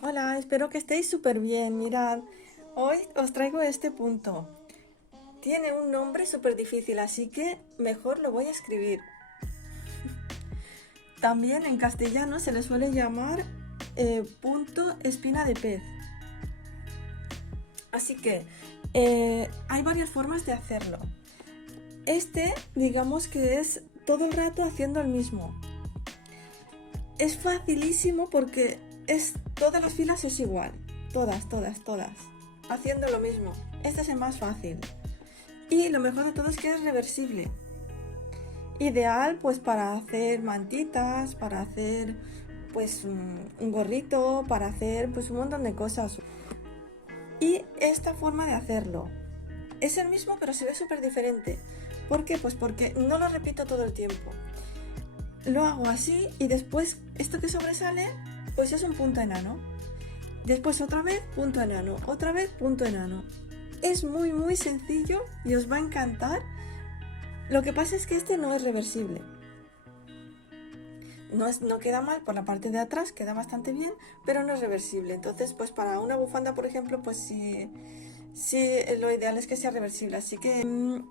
Hola, espero que estéis súper bien. Mirad, hoy os traigo este punto. Tiene un nombre súper difícil, así que mejor lo voy a escribir. También en castellano se le suele llamar punto espina de pez. Así que hay varias formas de hacerlo. Digamos que es todo el rato haciendo el mismo. Es facilísimo porque todas las filas es igual. Todas, todas, todas. Haciendo lo mismo. Este es el más fácil. Y lo mejor de todo es que es reversible. Ideal pues para hacer mantitas, para hacer pues un gorrito, para hacer pues un montón de cosas. Y esta forma de hacerlo es el mismo pero se ve súper diferente. ¿Por qué? Pues porque no lo repito todo el tiempo. Lo hago así y después esto que sobresale pues es un punto enano. Después otra vez punto enano, otra vez punto enano. Es muy muy sencillo y os va a encantar. Lo que pasa es que este no es reversible. No queda mal por la parte de atrás, queda bastante bien, pero no es reversible. Entonces, pues para una bufanda, por ejemplo, pues sí, lo ideal es que sea reversible. Así que,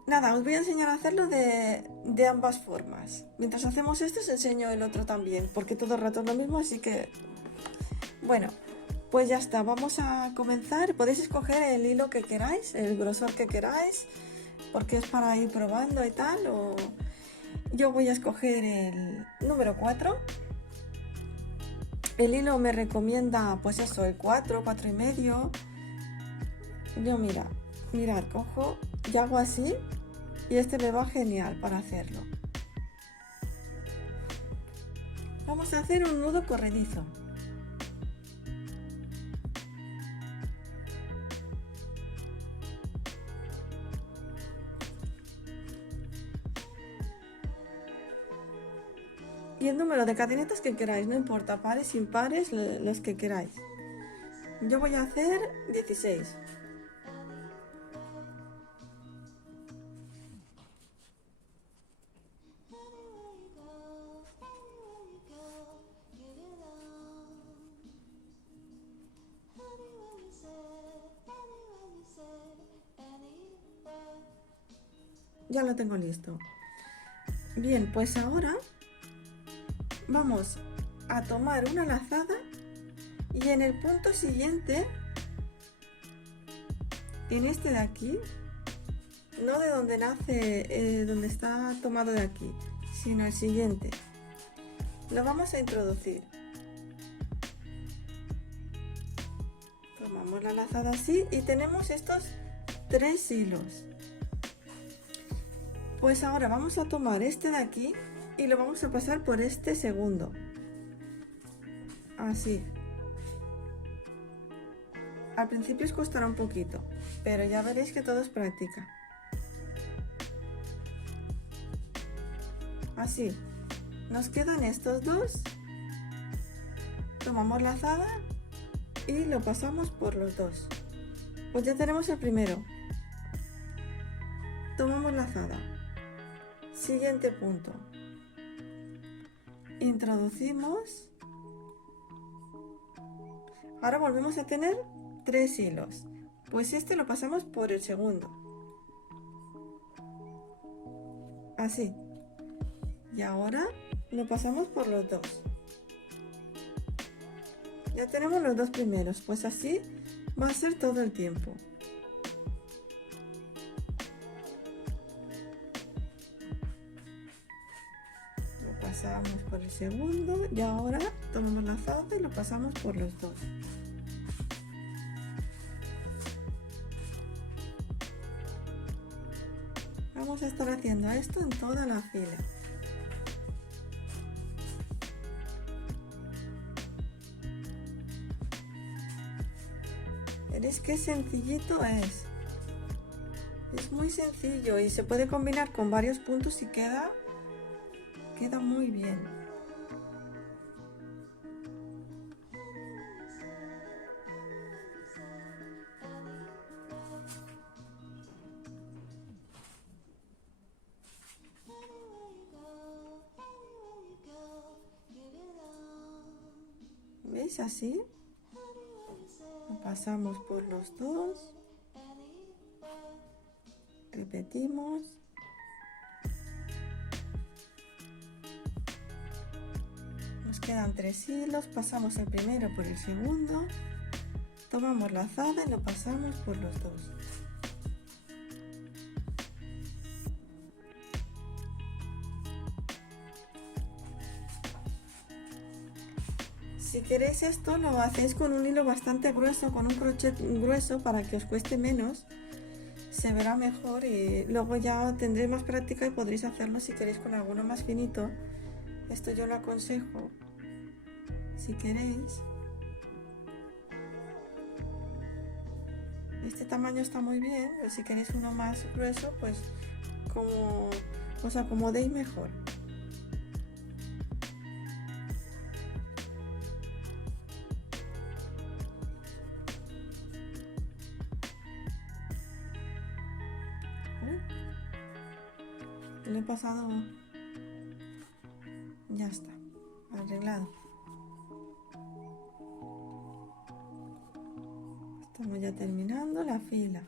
nada, os voy a enseñar a hacerlo de ambas formas. Mientras hacemos esto, os enseño el otro también, porque todo el rato es lo mismo, así que, bueno, pues ya está. Vamos a comenzar. Podéis escoger el hilo que queráis, el grosor que queráis, porque es para ir probando y tal, o... Yo voy a escoger el número 4. El hilo me recomienda pues eso, el 4, 4 y medio. Yo mirad, cojo y hago así y este me va genial para hacerlo. Vamos a hacer un nudo corredizo. Y el número de cadenetas que queráis, no importa, pares, impares, los que queráis. Yo voy a hacer 16. Ya lo tengo listo. Bien, pues ahora vamos a tomar una lazada y en el punto siguiente, en este de aquí, no de donde nace, donde está tomado de aquí, sino el siguiente. Lo vamos a introducir. Tomamos la lazada así y tenemos estos 3 hilos. Pues ahora vamos a tomar este de aquí y lo vamos a pasar por este segundo. Así. Al principio os costará un poquito, pero ya veréis que todo es práctica. Así. Nos quedan estos dos. Tomamos lazada y lo pasamos por los dos. Pues ya tenemos el primero. Tomamos lazada. Siguiente punto. Introducimos. Ahora volvemos a tener 3 hilos. Pues este lo pasamos por el segundo. Así. Y ahora lo pasamos por los dos. Ya tenemos los dos primeros. Pues así va a ser todo el tiempo. Lo pasamos por el segundo y ahora tomamos la lazada y lo pasamos por los dos. Vamos a estar haciendo esto en toda la fila. ¿Veréis qué sencillito es? Es muy sencillo y se puede combinar con varios puntos y queda muy bien. ¿Veis así? Pasamos por los dos. Repetimos. Nos quedan 3 hilos, pasamos el primero por el segundo, tomamos la lazada y lo pasamos por los dos. Si queréis esto lo hacéis con un hilo bastante grueso, con un crochet grueso para que os cueste menos, se verá mejor y luego ya tendréis más práctica y podréis hacerlo si queréis con alguno más finito. Esto yo lo aconsejo si queréis. Este tamaño está muy bien, pero si queréis uno más grueso, pues como os acomodéis mejor. Lo he pasado, ya está, arreglado. Estamos ya terminando la fila.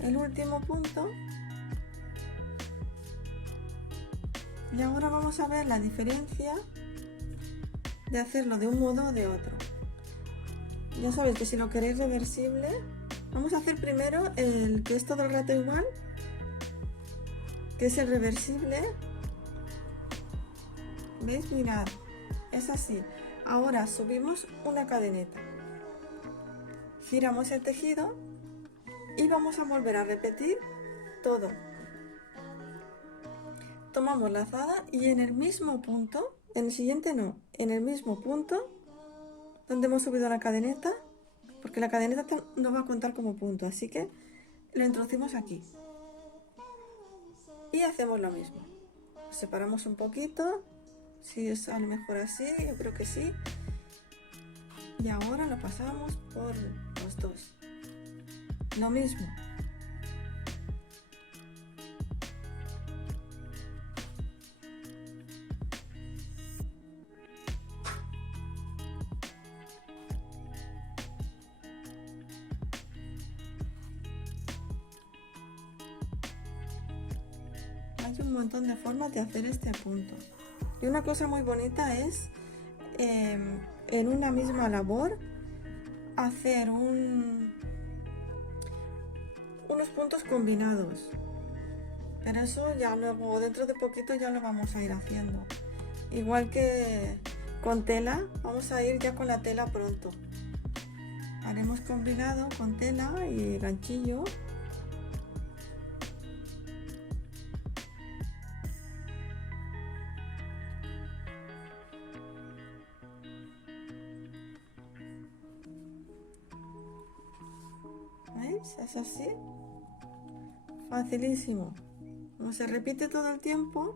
El último punto. Y ahora vamos a ver la diferencia de hacerlo de un modo o de otro. Ya sabéis que si lo queréis reversible, vamos a hacer primero el que es todo el rato igual, que es el reversible. ¿Veis? Mirad, es así. Ahora subimos una cadeneta, giramos el tejido y vamos a volver a repetir todo. Tomamos la lazada y en el mismo punto, en el siguiente no, en el mismo punto donde hemos subido la cadeneta, porque la cadeneta no va a contar como punto, así que lo introducimos aquí y hacemos lo mismo. Separamos un poquito, si es a lo mejor así, yo creo que sí, y ahora lo pasamos por los dos, lo mismo. Hay un montón de formas de hacer este punto. Y una cosa muy bonita es en una misma labor hacer unos puntos combinados. Pero eso ya luego, dentro de poquito ya lo vamos a ir haciendo. Igual que con tela, vamos a ir ya con la tela pronto. Haremos combinado con tela y ganchillo. ¿Veis? Es así. Facilísimo. Como se repite todo el tiempo,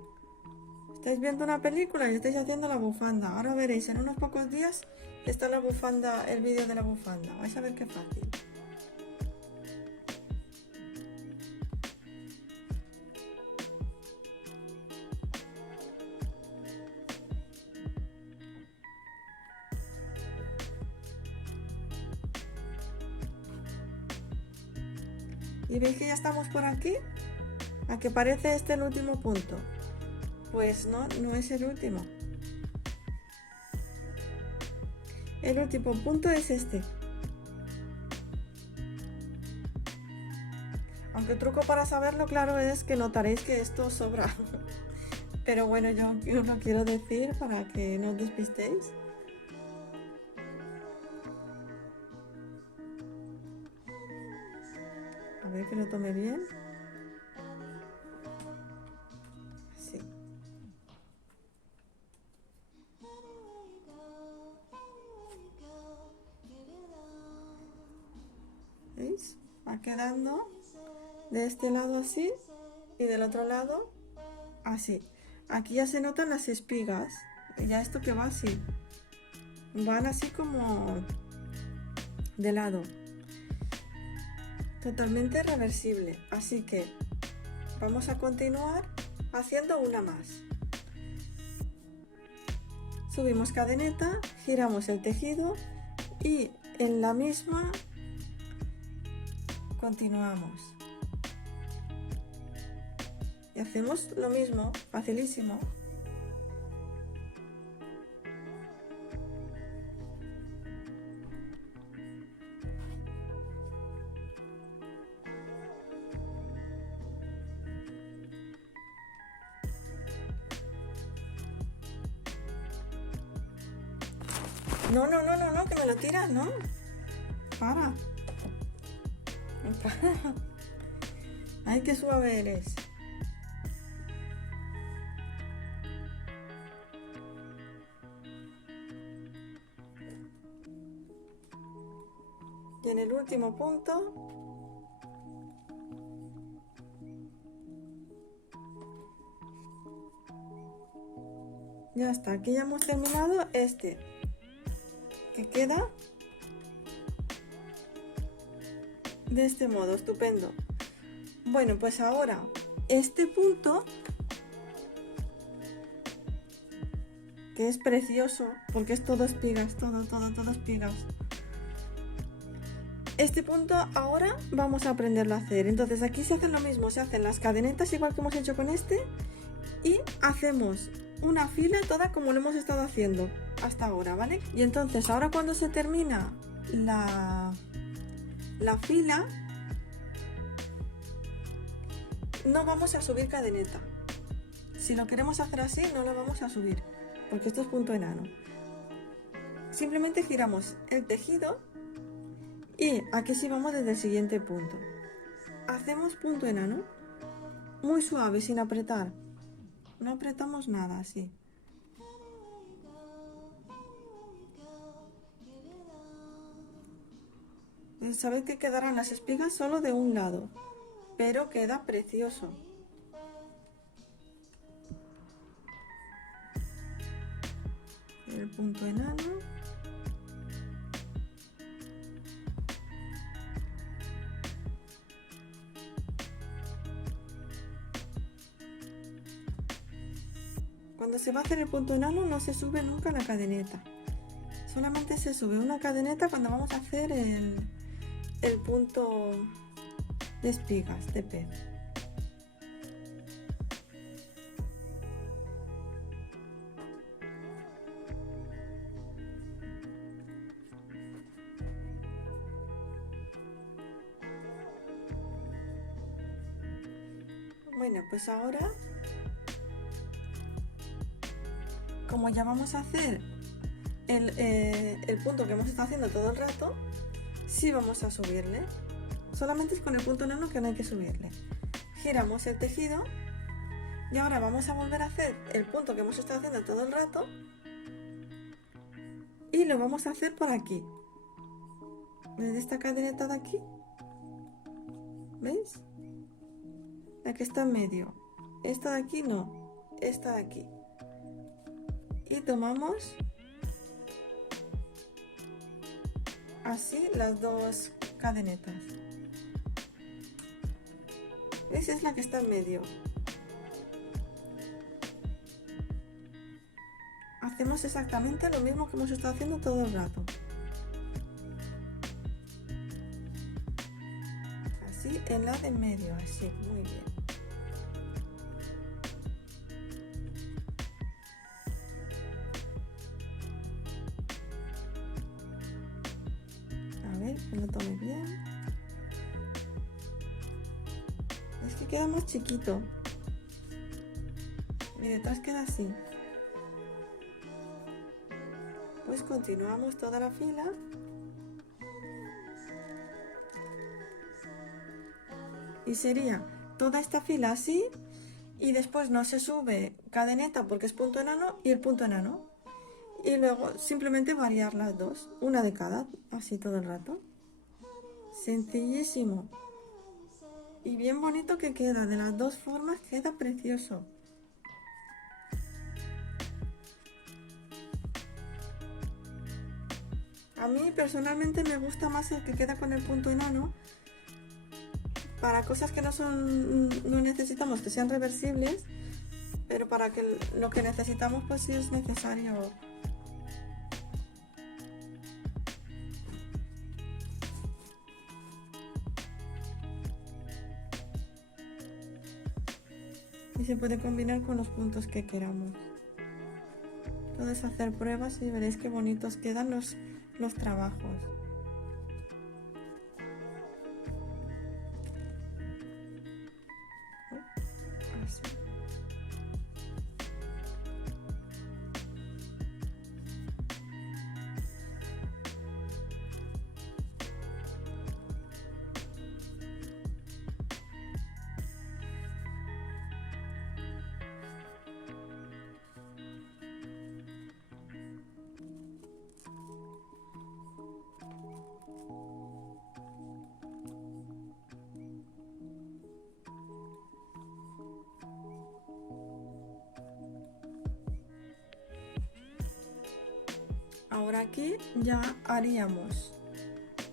estáis viendo una película y estáis haciendo la bufanda. Ahora veréis, en unos pocos días está la bufanda, el vídeo de la bufanda. Vais a ver qué fácil. ¿Y veis que ya estamos por aquí? ¿A que parece este el último punto? Pues no, no es el último. El último punto es este. Aunque el truco para saberlo, claro, es que notaréis que esto sobra. Pero bueno, yo os lo quiero decir para que no os despistéis. A ver que lo tome bien. Sí. ¿Veis? Va quedando de este lado así y del otro lado así. Aquí ya se notan las espigas, ya esto que va así, van así como de lado, totalmente reversible, así que vamos a continuar haciendo una más. Subimos cadeneta, giramos el tejido y en la misma continuamos. Y hacemos lo mismo, facilísimo. No, no, no, no, no, que me lo tiras, no. Para. Para. Ay, qué suave eres. Y en el último punto ya está, aquí ya hemos terminado este, que queda de este modo, estupendo. Bueno, pues ahora este punto, que es precioso, porque es todo espigas, todo espigas. Este punto ahora vamos a aprenderlo a hacer. Entonces aquí se hace lo mismo, se hacen las cadenetas igual que hemos hecho con este y hacemos una fila toda como lo hemos estado haciendo hasta ahora, ¿vale? Y entonces ahora cuando se termina la fila, no vamos a subir cadeneta. Si lo queremos hacer así, no lo vamos a subir, porque esto es punto enano. Simplemente giramos el tejido y aquí sí vamos desde el siguiente punto. Hacemos punto enano, muy suave, sin apretar. No apretamos nada, así. Sabéis que quedarán las espigas solo de un lado, pero queda precioso. El punto enano. Cuando se va a hacer el punto enano no se sube nunca la cadeneta. Solamente se sube una cadeneta cuando vamos a hacer el punto de espigas de pez. Bueno, pues ahora, como ya vamos a hacer el punto que hemos estado haciendo todo el rato, sí vamos a subirle. Solamente es con el punto enano que no hay que subirle. Giramos el tejido y ahora vamos a volver a hacer el punto que hemos estado haciendo todo el rato y lo vamos a hacer por aquí, desde esta cadeneta de aquí. ¿Veis? La que está en medio. Esta de aquí no, esta de aquí. Y tomamos así las dos cadenetas. ¿Veis? Es la que está en medio. Hacemos exactamente lo mismo que hemos estado haciendo todo el rato. Así, en la de en medio, así, muy bien. A ver, que lo tome bien. Es que queda más chiquito. Y detrás queda así. Pues continuamos toda la fila. Y sería toda esta fila así. Y después no se sube cadeneta porque es punto enano y el punto enano. Y luego simplemente variar las dos. Una de cada, así todo el rato. Sencillísimo. Y bien bonito que queda, de las dos formas queda precioso. A mí personalmente me gusta más el que queda con el punto enano. Para cosas que no necesitamos que sean reversibles, pero para que lo que necesitamos pues sí es necesario. Y se puede combinar con los puntos que queramos. Todo es hacer pruebas y veréis qué bonitos quedan los trabajos. Así. Ahora aquí ya haríamos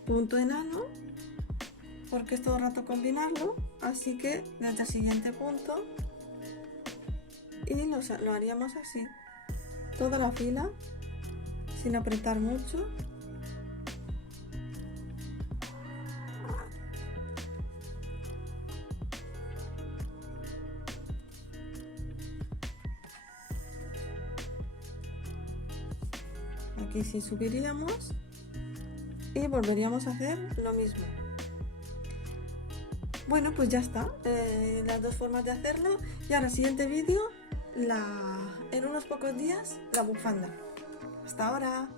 punto enano, porque es todo el rato combinarlo, así que desde el siguiente punto y lo haríamos así, toda la fila, sin apretar mucho. Aquí sí subiríamos y volveríamos a hacer lo mismo. Bueno, pues ya está, las dos formas de hacerlo. Y ahora, siguiente vídeo, en unos pocos días, la bufanda. Hasta ahora.